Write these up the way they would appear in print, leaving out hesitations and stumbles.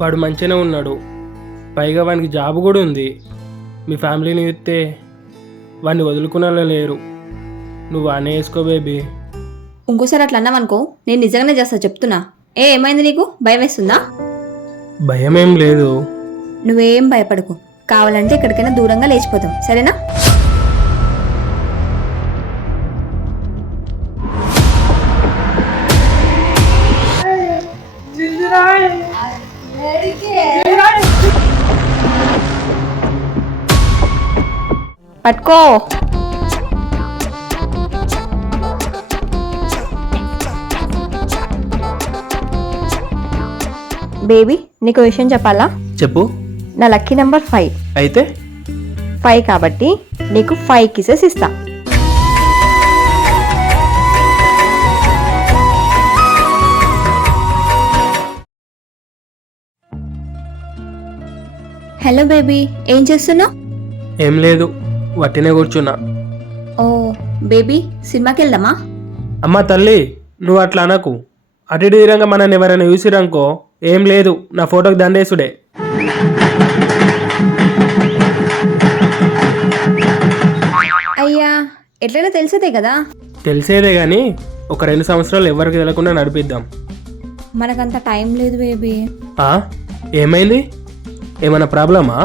వాడు మంచిగానే ఉన్నాడు, పైగా వానికి జాబ్ కూడా ఉంది. మీ ఫ్యామిలీని చూస్తే వాడిని వదులుకునేలా లేరు. నువ్వు వాడినే వేసుకో బేబీ. ఇంకోసారి అట్లా అన్నావనుకో నేను నిజంగానే చేస్తా చెప్తున్నా. ఏమైంది నీకు? భయం వేస్తుందా? భయం ఏం లేదు. నువ్వేం భయపడకు, కావాలంటే ఎక్కడికైనా దూరంగా లేచిపోతాం, సరేనా? పట్టుకో. బేబీ నీకు విషయం చెప్పాలా? చెప్పు. నా లక్కీ నెంబర్ 5. అయితే 5 కాబట్టి నీకు 5 కిసెస్ ఇస్తా. హలో బేబీ, ఏం చేస్తున్నావు? ఏం లేదు, వట్టినే కూర్చున్నా. ఓ బేబీ, సినిమాకి వెళ్దామా? అమ్మా తల్లి, నువ్వు అట్లా అనకు. అటు ఇటు తిరంగా మనల్ని ఎవరైనా చూసిరనుకో ఏం లేదు, నా ఫోటోకి దండేసుడే. అయ్యా, ఎట్లయినా తెలిసేదే కదా. తెలిసేదే కానీ ఒక 2 సంవత్సరాలు ఎవరికి తెలియకుండా నడిపిద్దాం. మనకంత టైం లేదు బేబీ. ఏమైంది? ఏమైనా ప్రాబ్లమా?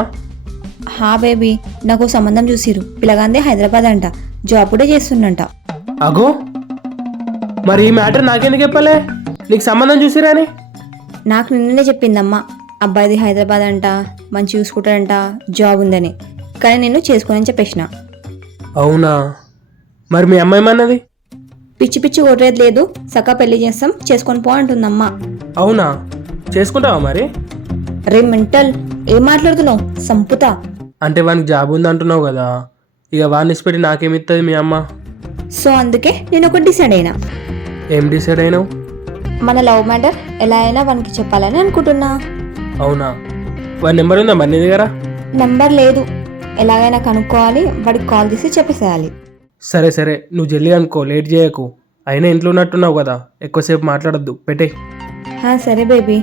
హా బేబీ, నాకు సంబంధం చూసిరు. పిల్లగాందే హైదరాబాద్ అంట, జాబ్ కూడా చేస్తుండంట. అగో, మరి ఈ మ్యాటర్ నాకెందుకు చెప్పలే? నీకు సంబంధం చూసిరాని? నాకు నిన్ననే చెప్పిందమ్మా, అబ్బాయిది హైదరాబాద్ అంట, మంచి చూసుకుంటాడంట, జాబ్ ఉందని. కానీ నేను చేసుకోనని చెప్పేసిన. అవునా? మరి మీ అమ్మాయి ఏమన్నది? పిచ్చి పిచ్చి కొట్టేది లేదు, సకా పెళ్లి చేస్తాం, చేసుకొని పో అంటుందమ్మా. అవునా? చేసుకుంటావా మరి? రే మెంటల్, ఏం మాట్లాడుతున్నావు? సంపుతా. అంటే వానికి జాబ్ ఉంది అంటున్నావు కదా, ఇక వాడిని ఇచ్చిపెట్టి నాకేమిస్తుంది మీ అమ్మ? సో అందుకే నేను ఒకటి డిసైడ్ అయినా. ఏం డిసైడ్ అయినావు? మన లవ్ మ్యాటర్ ఎలా అయినా వానికి చెప్పాలని అనుకుంటున్నా. అవునా? వాడి నెంబర్ ఉందా మరి నీ దగ్గర? నెంబర్ లేదు, ఎలాగైనా కనుక్కోవాలి, వాడికి కాల్ తీసి చెప్పేసేయాలి. సరే సరే, నువ్వు జల్లి అనుకో, లేట్ చేయకు. అయినా ఇంట్లో ఉన్నట్టున్నావు కదా, ఎక్కువసేపు మాట్లాడద్దు, పెట్టే. సరే బేబీ.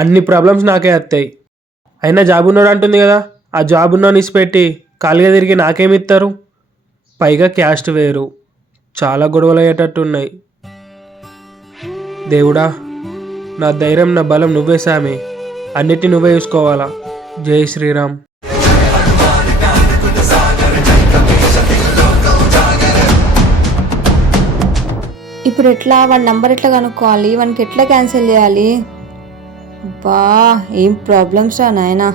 అన్ని ప్రాబ్లమ్స్ నాకే వస్తాయి. అయినా జాబ్ ఉన్నాడు అంటుంది కదా, ఆ జాబ్ ఉన్నాను ఇచ్చిపెట్టి ఖాళీగా తిరిగి నాకేమిస్తారు? పైగా క్యాస్ట్ వేరు, చాలా గొడవలు అయ్యేటట్టున్నాయి. దేవుడా, నా ధైర్యం నా బలం నువ్వే సామి, అన్నిటిని నువ్వే చూసుకోవాలా. జై శ్రీరామ్. ఇప్పుడు ఎట్లా? వాడి నంబర్ ఎట్లా కనుక్కోవాలి? వానికి ఎట్లా క్యాన్సిల్ చేయాలి? బా, ఏం ప్రాబ్లమ్స్ రా నాయనా.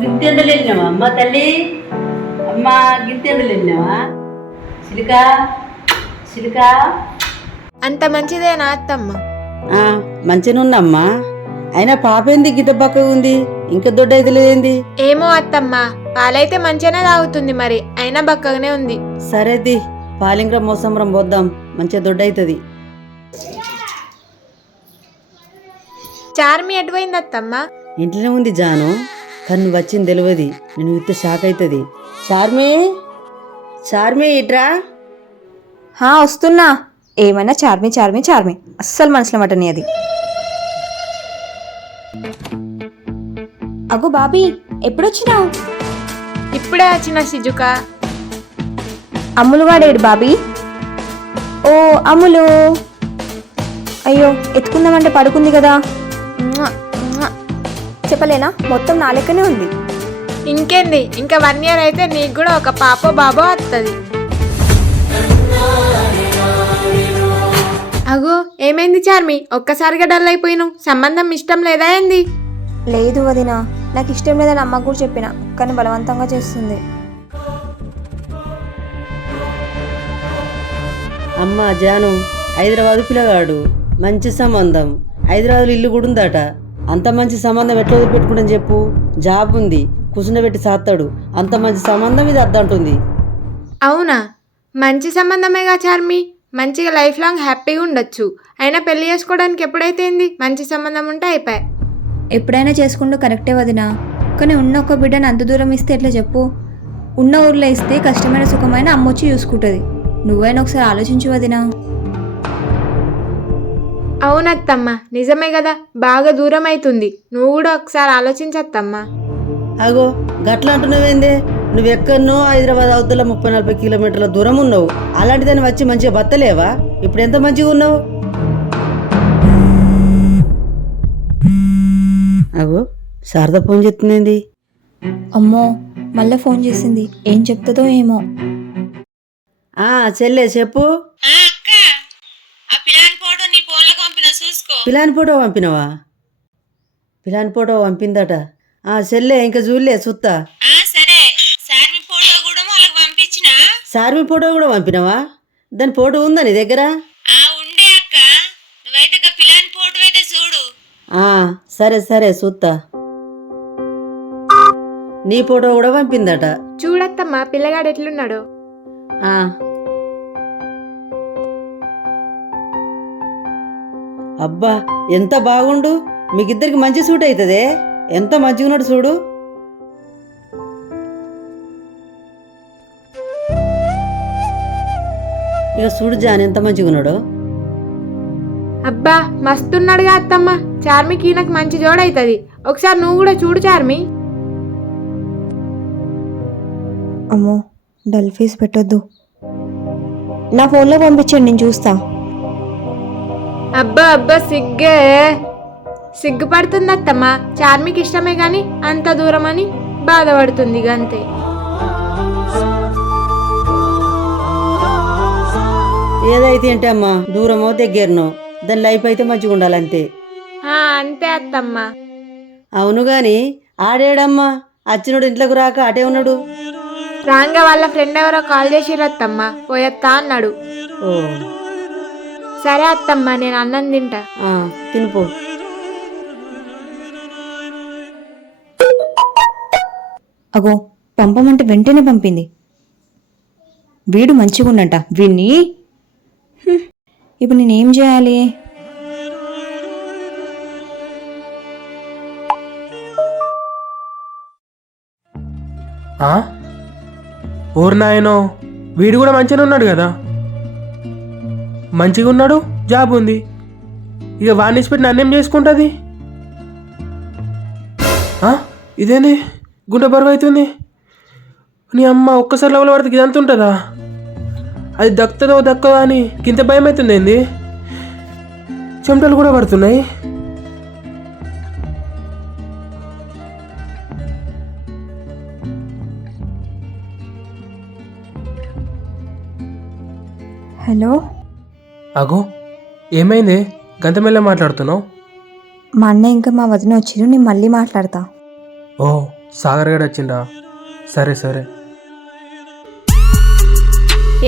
గింతెండలు వెళ్ళినావా అమ్మ తల్లి? అమ్మ గింతెండలు వెళ్ళినావా? సిలిక సిలిక అంత మంచిదేనా అత్తమ్మ? మంచినున్నమ్మా. అయినా పాపేంది గిత బక్క ఉంది, ఇంకా దొడ్డ అయితే లేదేంది? ఏమో అత్తమ్మ, పాలైతే మంచిగానే తాగుతుంది, మరి అయినా బక్కగానే ఉంది. సరేది, పాలింగ్రం మోసంరం పోద్దాం, మంచిగా దొడ్డ అవుతుంది. చార్మి ఎటుపోయింది అత్తమ్మ? ఇంట్లోనే ఉంది జాను, కానీ నువ్వు వచ్చింది తెలియదు. నేను ఇస్తే షాక్ అవుతుంది. చార్మి, చార్మి ఇట్రా. వస్తున్నా. ఏమైనా చార్మి చార్మి చార్మి, అస్సలు మనసులో మటని అది. అగో బాబీ, ఎప్పుడొచ్చినావు? ఇప్పుడే వచ్చిన సిజుక. అమ్ములు వాడేడు బాబీ? ఓ అమ్ములు, అయ్యో ఎత్తుకుందామంటే పడుకుంది కదా. చెప్పలేనా, మొత్తం నా లెక్కనే ఉంది. ఇంకేంది, ఇంకా 1 year అయితే నీకు కూడా ఒక పాపో బాబో వస్తుంది. అగో, ఏమైంది చార్మి? ఒక్కసారిగా డల్ అయిపోయినావు. సంబంధం ఇష్టం లేదా ఏంది? లేదు వదినా, నాకు ఇష్టం లేదని అమ్మకు కూడా చెప్పిన, కానీ బలవంతంగా చేస్తుంది. అమ్మ జాను, హైదరాబాదు పిల్లగాడు, మంచి సంబంధం, హైదరాబాద్లో ఇల్లు కూడా ఉందట. అంత మంచి సంబంధం ఎట్లా వదిలిపెట్టుకుంటాను చెప్పు? జాబ్ ఉంది, కూర్చుండబెట్టి సాత్తాడు. అంత మంచి సంబంధం ఇది అద్దంటుంది. అవునా? మంచి సంబంధమేగా చార్మి, మంచిగా లైఫ్ లాంగ్ హ్యాపీగా ఉండొచ్చు. అయినా పెళ్లి చేసుకోవడానికి ఎప్పుడైతే ఏంది, మంచి సంబంధం ఉంటే అయిపోయి. ఎప్పుడైనా చేసుకుంటూ కరెక్టే వదినా, కానీ ఉన్న ఒక బిడ్డను అంత దూరం ఇస్తే ఎట్లా చెప్పు? ఉన్న ఊర్లో ఇస్తే కష్టమైన సుఖమైన అమ్మొచ్చి చూసుకుంటుంది. నువ్వైనా ఒకసారి ఆలోచించు వదినా. అవునత్తమ్మ, నిజమే కదా, బాగా దూరం అవుతుంది. నువ్వు కూడా ఒకసారి ఆలోచించత్తమ్మా. అగో గట్లా అంటున్నావేందే? నువ్వెక్కడనో హైదరాబాద్ అవతల 30-40 కిలోమీటర్ల దూరం ఉన్నావు. అలాంటిదని వచ్చి మంచిగా బతలేవా? ఇప్పుడు ఎంత మంచిగా ఉన్నావు. అగో శారద ఫోన్ చెప్తుందేంది? అమ్మో, మళ్ళీ ఫోన్ చేసింది. ఏం చెప్తుందో ఏమో. చెల్లె చెప్పు. పిలాని ఫోటో పంపినవా? పిలాని ఫోటో పంపిందట. చెల్లె ఇంకా చూడలే చూస్తా. సార్వి ఫోటో కూడా పంపినవా? దాని ఫోటో ఉందా నీ దగ్గర? సరే సరే చూస్తా. నీ ఫోటో కూడా పంపిందట. చూడత్తమ్మా పిల్లగాడు ఎట్లున్నాడో. అబ్బా ఎంత బాగుండు. మీకిద్దరికి మంచి సూట్ అవుతుందే. ఎంత మంచిగా ఉన్నాడు చూడు. ఇక చూడు జాన్ ఎంత మంచిగా ఉన్నాడు. అబ్బా మస్తున్నాడుగా అత్తమ్మ. చార్మికి నాకు మంచి జోడైతుంది. ఒకసారి నువ్వు కూడా చూడు చార్మి. అమ్మో, డల్ ఫీస్ పెట్టొద్దు. నా ఫోన్లో పంపించండి, నేను చూస్తా. అబ్బా అబ్బా సిగ్గుపడుతుంది అత్తమ్మ. చార్మికి ఇష్టమే గాని అంత దూరం అని బాధపడుతుంది అంతే. ఏదైతే ఏంటి అమ్మా, దూరమో దగ్గరనో దాని లైఫ్ అయితే మంచిగా ఉండాలంతే. అంతే అత్తమ్మ. అవును గాని ఆడేడమ్మా? అచ్చినోడు ఇంట్లోకి రాక అటే ఉన్నాడు. రాంగా వాళ్ళ ఫ్రెండ్ ఎవరో కాల్ చేసిర్రు అత్తమ్మ, పోయొత్తా అన్నాడు. ఓ సరే అత్తమ్మ, నేను అన్నం తింటా. తినిపో. అగో పంపమంటే వెంటనే పంపింది. వీడు మంచిగా ఉన్నంట. వీడిని ఇప్పుడు నేనేం చేయాలి? ఓరు నాయనో, వీడు కూడా మంచిగానే ఉన్నాడు కదా. మంచిగా ఉన్నాడు, జాబ్ ఉంది. ఇక వాడిని పెట్టి నన్నేం చేసుకుంటుంది? ఇదేంది గుండె బరువు అవుతుంది. నీ అమ్మ ఒక్కసారి లెవెల్ పడితే ఇదంతా ఉంటుందా? అది దక్కదో దక్కదో అని కింద భయం అవుతుంది. ఏంది చెమటలు కూడా పడుతున్నాయి. హలో, అగో ఏమైంది? గంత మెల్ల మాట్లాడుతున్నావు? మా అన్న ఇంకా మా వదిన వచ్చిరు, నేను మళ్ళీ మాట్లాడతా. ఓ సాగర్ గడు వచ్చిండా? సరే సరే.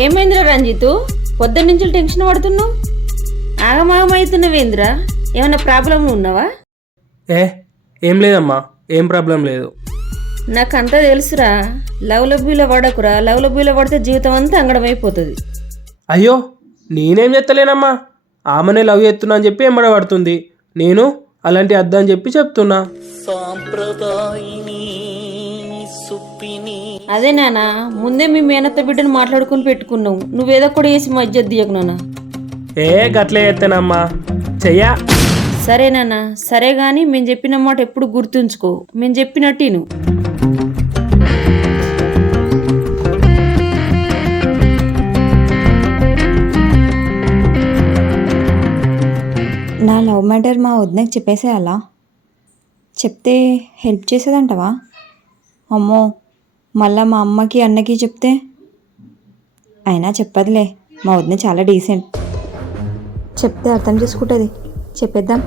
ఏమైందిరా రంజితు? పొద్దున్న నుంచి టెన్షన్ పడుతున్నావు. ఆగమాగమవుతున్నావేంద్రా? ఏమైనా ప్రాబ్లం ఉన్నావా? ఏం లేదమ్మా, ఏం ప్రాబ్లం లేదు. నాకంతా తెలుసురా. లవ్లబ్బీలో పడకురా. లవ్లబ్బీలో పడితే జీవితం అంతా అంగడమైపోతుంది. అయ్యో నేనేం చెత్తలేనమ్మా. ఆమెనే లవ్ చేస్తున్నా అని చెప్పి ఎంబడ పడుతుంది. నేను అలాంటి అద్దని చెప్పి చెప్తున్నా. అదే నానా, ముందే మీ మేనత్త బిడ్డను మాట్లాడుకుని పెట్టుకున్నావు. నువ్వేదో కూడా వేసి మధ్య దియకు నాన్న. గట్లే చేస్తానమ్మా, చెయ్యా. సరే నాన్న, సరే గాని మేము చెప్పిన మాట ఎప్పుడు గుర్తుంచుకో. మేము చెప్పినట్టు నువ్వు. నా లవ్ మ్యాటర్ మా వదినకి చెప్పేసేయాలా? చెప్తే హెల్ప్ చేసేదంటవా? అమ్మో, మళ్ళా మా అమ్మకి అన్నకి చెప్తే? అయినా చెప్పదులే, మా వదిన చాలా డీసెంట్. చెప్తే అర్థం చేసుకుంటుంది. చెప్పేద్దాం.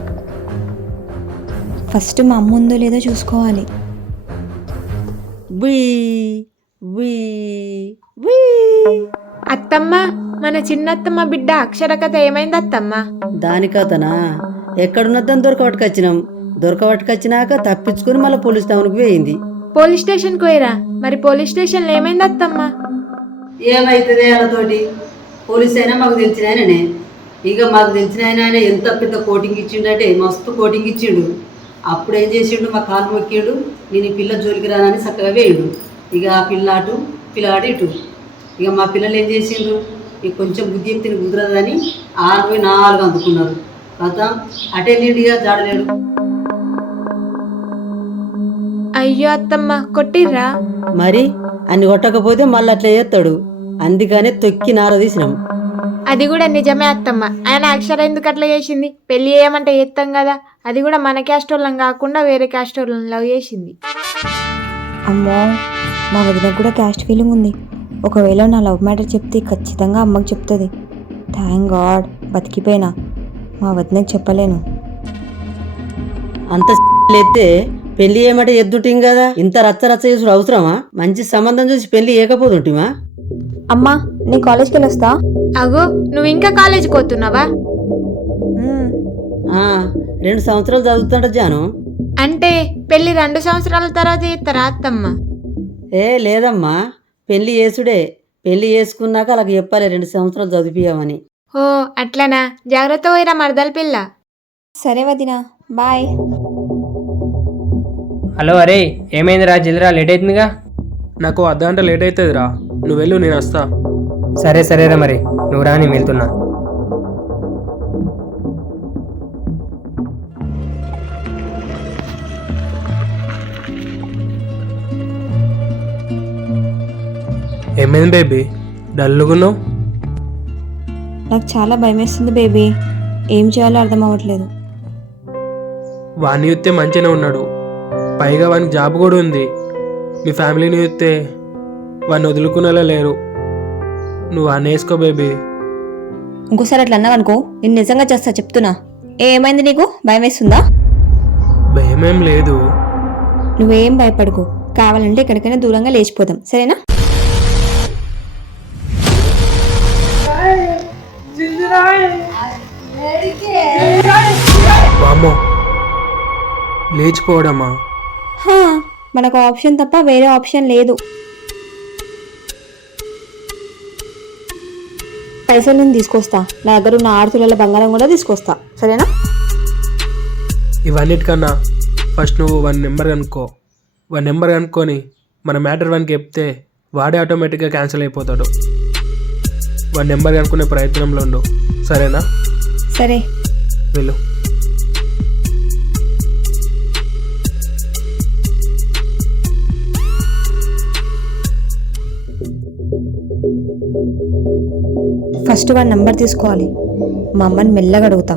ఫస్ట్ మా అమ్మ ఉందో లేదో చూసుకోవాలి. అత్తమ్మ, మన చిన్నత్తమ్మ బిడ్డ అక్షరకథ ఏమైంది అత్తమ్మ? దాని కథనా? ఎక్కడున్నదని దొరకబట్టుకొచ్చినాం. దొరకబట్టుకొచ్చినాక తప్పించుకుని మళ్ళీ పోలీస్ టౌన్కి పోయింది. పోలీస్ స్టేషన్కి పోయిరా. మరి పోలీస్ స్టేషన్లో ఏమైంది అత్తమ్మ? ఏమైతుంది వాళ్ళతోటి? పోలీస్ అయినా మాకు తెలిసిన ఆయననే. ఇక మాకు తెలిసిన ఆయన ఎంత పెద్ద కోటింగ్ ఇచ్చిండంటే మస్తు కోటింగ్ ఇచ్చిండు. అప్పుడు ఏం చేసిండు, మా కాలు మొక్కిండు, నేను ఈ పిల్ల జోలికి రానని చక్కగా వేయండు. ఇక ఆ పిల్ల అటు పిల్లాడు ఇటు. ఇక మా పిల్లలు ఏం చేసిండ్రు, ఇక కొంచెం బుద్ధి చెప్తే కుదరదని 64 అందుకున్నారు. కదా అటే నీటిగా జాడలేడు. అయ్యో అత్తమ్మ, కొట్టిర్రా? మరి అన్ని కొట్టకపోతే మళ్ళీ అట్లా చేస్తాడు. అందుకనే తొక్కి నార తీసినాం. అది కూడా నిజమే అత్తమ్మ. ఆయన అక్షర ఎందుకు అట్లా చేసింది? పెళ్లి చేయమంటే చేస్తాం కదా. అది కూడా మన క్యాస్ట్ వాళ్ళం కాకుండా వేరే క్యాస్ట్ వాళ్ళని లవ్ చేసింది. అమ్మో, మా వదినకు కూడా క్యాస్ట్ ఫీలింగ్ ఉంది. ఒకవేళ నా లవ్ మ్యాటర్ చెప్తే ఖచ్చితంగా అమ్మకి చెప్తుంది. థ్యాంక్ గాడ్ బతికిపోయినా. మా వదినకు చెప్పలేను. అంత లేతే పెళ్లి ఏమంటే ఎద్దుంటాం కదా. ఇంత రచ్చ రచ్చ చేసుడు అవసరమా? మంచి సంబంధం చూసి పెళ్లి ఏకపోతుంటిమా? అమ్మా, నీ కాలేజ్కి వెళ్ళొస్తా. అగో, నువ్వు ఇంకా కాలేజీకి పోతున్నావా? 2 సంవత్సరాలు చదువుతుంట జాను. అంటే పెళ్లి 2 సంవత్సరాల తర్వాత చేస్తారా అత్తమ్మ? లేదమ్మా, పెళ్లి చేసుడే. పెళ్లి చేసుకున్నాక అలాగ చెప్పాలి 2 సంవత్సరాలు చదివియామని. ఓ అట్లనా? జాగ్రత్త పోయిరా మరదల పిల్ల. సరే వదినా, బాయ్. హలో, అరే ఏమైందిరా? జల్దిరా, లేట్ అవుతుందిగా. నాకు అర్ధగంట లేట్ అవుతుందిరా. నువ్వు వెళ్ళు, నేను వస్తా. సరేరా మరి, నువ్వు రా, నేను వెళ్తున్నా. ఏమైంది బేబీ, డల్లుగున్నావు? నాకు చాలా భయం వేస్తుంది బేబీ. ఏం చేయాలో అర్థం అవ్వట్లేదు. వాడిని చూస్తే మంచిగానే ఉన్నాడు, పైగా వానికి జాబ్ కూడా ఉంది. మీ ఫ్యామిలీని చూస్తే వాడిని వదులుకునేలా లేరు. నువ్వు వాడిని వేసుకో బేబీ. ఇంకోసారి అట్లా అన్నావు అనుకో, నేను నిజంగా చేస్తా చెప్తున్నా. ఏమైంది నీకు? భయం వేస్తుందా? భయమేం లేదు. నువ్వేం భయపడకు. కావాలంటే ఎక్కడికైనా దూరంగా లేచిపోదాం, సరేనా? వామ్మో, లేచిపోవడమా? హా, మనకు ఆప్షన్ తప్ప వేరే ఆప్షన్ లేదు. పైసలు నేను తీసుకొస్తా. నా దగ్గర ఉన్న 6 తులాల బంగారం కూడా తీసుకొస్తా, సరేనా? ఇవన్నిటికన్నా ఫస్ట్ నువ్వు వాడి నెంబర్ కనుక్కో. వాడి నెంబర్ కనుక్కొని మన మ్యాటర్ వానికి చెప్తే వాడే ఆటోమేటిక్గా క్యాన్సిల్ అయిపోతాడు. వాడి నెంబర్ కనుక్కునే ప్రయత్నంలో ఉండు, సరేనా? సరే, వెళ్ళు. ఫస్ట్ వాడి నంబర్ తీసుకోవాలి. మా అమ్మని మెల్లగా అడుగుతా.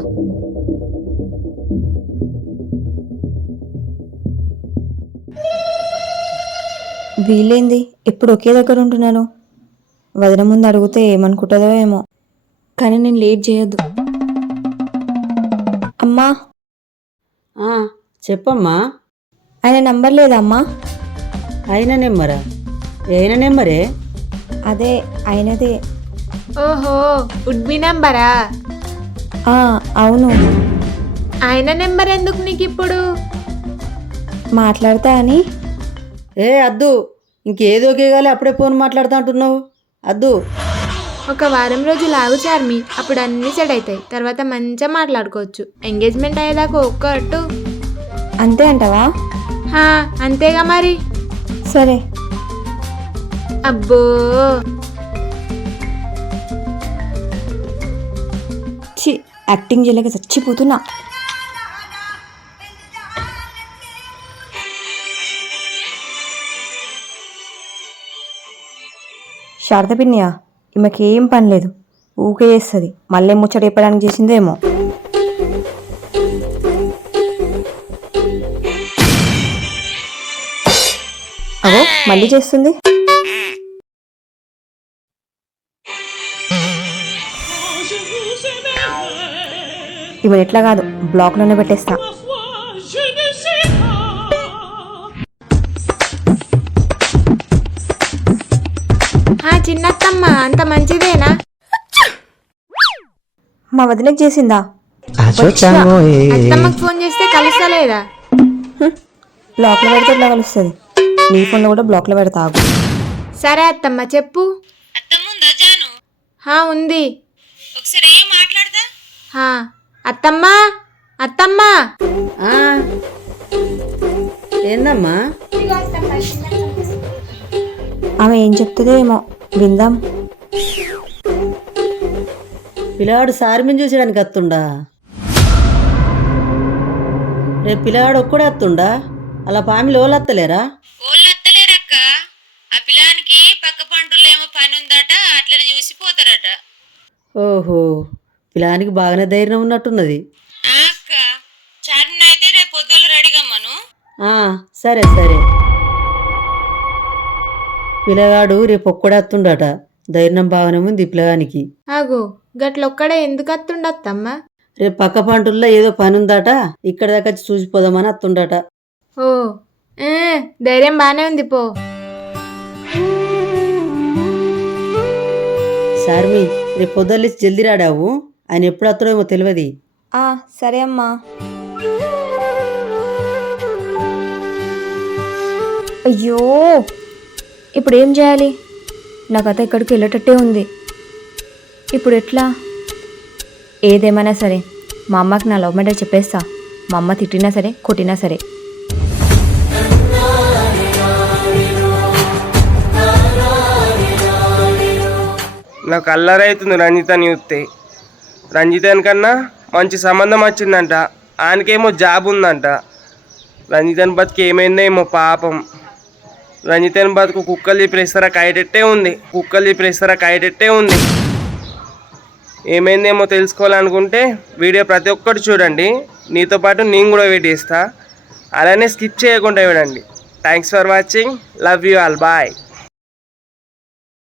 వీలేంది ఎప్పుడు ఒకే దగ్గర ఉంటున్నాను. వదిన ముందు అడిగితే ఏమనుకుంటుందో ఏమో, కానీ నేను లేట్ చేయొద్దు. అమ్మా, చెప్పమ్మా. ఆయన నంబర్ లేదా అమ్మా? అయిన నెంబరా? అయిన నెంబరే? అదే ఆయనదే. ఓహో, ఉడ్బి నంబరా? అవును. ఆయన నెంబర్ ఎందుకు నీకు ఇప్పుడు? మాట్లాడతా అని. అద్దు, ఇంకేదో ఒకేగాలి అప్పుడే ఫోన్ మాట్లాడుతా అంటున్నావు. అద్దు, ఒక వారం రోజులు ఆగు చార్మి, అప్పుడు అన్ని సెట్ అవుతాయి. తర్వాత మంచిగా మాట్లాడుకోవచ్చు. ఎంగేజ్మెంట్ అయ్యేదాకా ఒక్కట్టు. అంతే అంటావా? అంతేగా మరి. సరే. అబ్బో, యాక్టింగ్ చేయలేక చచ్చిపోతున్నా. శారద పిన్నియా, ఈమెకేం పని లేదు, ఊకే చేస్తుంది. మళ్ళీ ముచ్చట చెప్పడానికి చేసిందేమో. అవో మళ్ళీ చేస్తుంది. ఇవన్నీ ఎట్లా కాదు, బ్లాక్లోనే పెట్టేస్తా. చిన్నత్తమ్మ అంత మంచిదేనా? మా వదినకి చేసిందా? అత్తమ్మకు ఫోన్ చేస్తే కలుస్తలేదా? బ్లాక్లో పెడితే ఎట్లా కలుస్తుంది? నీ ఫోన్లో కూడా బ్లాక్లో పెడతా ఆగు. సరే అత్తమ్మ చెప్పు. అత్తమ్ముందా జాను? హా ఉంది. ఒకసారి ఏం మాట్లాడతా? హా అత్తమ్మా అత్తమ్మా. ఆ, ఏందమ్మా? ఆమె ఏం చెప్తుందో ఏమో విందాం. పిల్లవాడు సార్మిని చూసేయడానికి వస్తుండా? రేపు పిల్లవాడు ఒక్కడే వస్తుండా? అలా ఫ్యామిలీ వాళ్ళు వస్తలేరా? ఓళ్ళు అత్తలేరక్క. ఆ పిల్లానికి పక్క పంటల్లో ఏమో పని ఉందట, అట్లనే చూసిపోతారట. ఓహో, పిల్లానికి బాగానే ధైర్యం ఉన్నట్టున్నది. ఆ అక్క, చార్మిన్ అయితే రేపు పొద్దులు రెడీగమ్మను. ఆ, సరే సరే. పిల్లగాడు రేపు ఒక్కడే వస్తుండట. ధైర్యం బాగానే ఉంది పిల్లగానికి. ఆగు గట్లొక్కడే ఎందుకు అత్తుండత్తమ్మ? రేపు పక్క పంటల్లో ఏదో పని ఉందట, ఇక్కడ దాకా వచ్చి చూసిపోదామని వస్తుండట. ఓ ఏ, ధైర్యం బానే ఉంది పో. సార్మి, రేపు పొద్దున్న జల్దీ రాడావు. ఆయన ఎప్పుడు వస్తాడేమో తెలియదు. సరే అమ్మా. అయ్యో, ఇప్పుడు ఏం చేయాలి? నా కథ ఎక్కడికి వెళ్ళేటట్టే ఉంది. ఇప్పుడు ఎట్లా? ఏదేమైనా సరే మా అమ్మకి నా లవ్ మ్యాటర్ చెప్పేస్తా. మా అమ్మ తిట్టినా సరే కొట్టినా సరే. నాకు అల్లరైతుంది రంజితని చూస్తే. రంజితని కన్నా మంచి సంబంధం వచ్చిందంట. ఆయనకేమో జాబ్ ఉందంట. రంజితని బతుకు ఏమైందేమో పాపం. రంజితని బతుకు కుక్కలు తీపిరేస్తారా కాయటెట్టే ఉంది. ఏమైందేమో తెలుసుకోవాలనుకుంటే వీడియో ప్రతి ఒక్కటి చూడండి. నీతో పాటు నేను కూడా వెయిట్ చేస్తా. అలానే స్కిప్ చేయకుండా చూడండి. Thanks for watching. Love you all. Bye.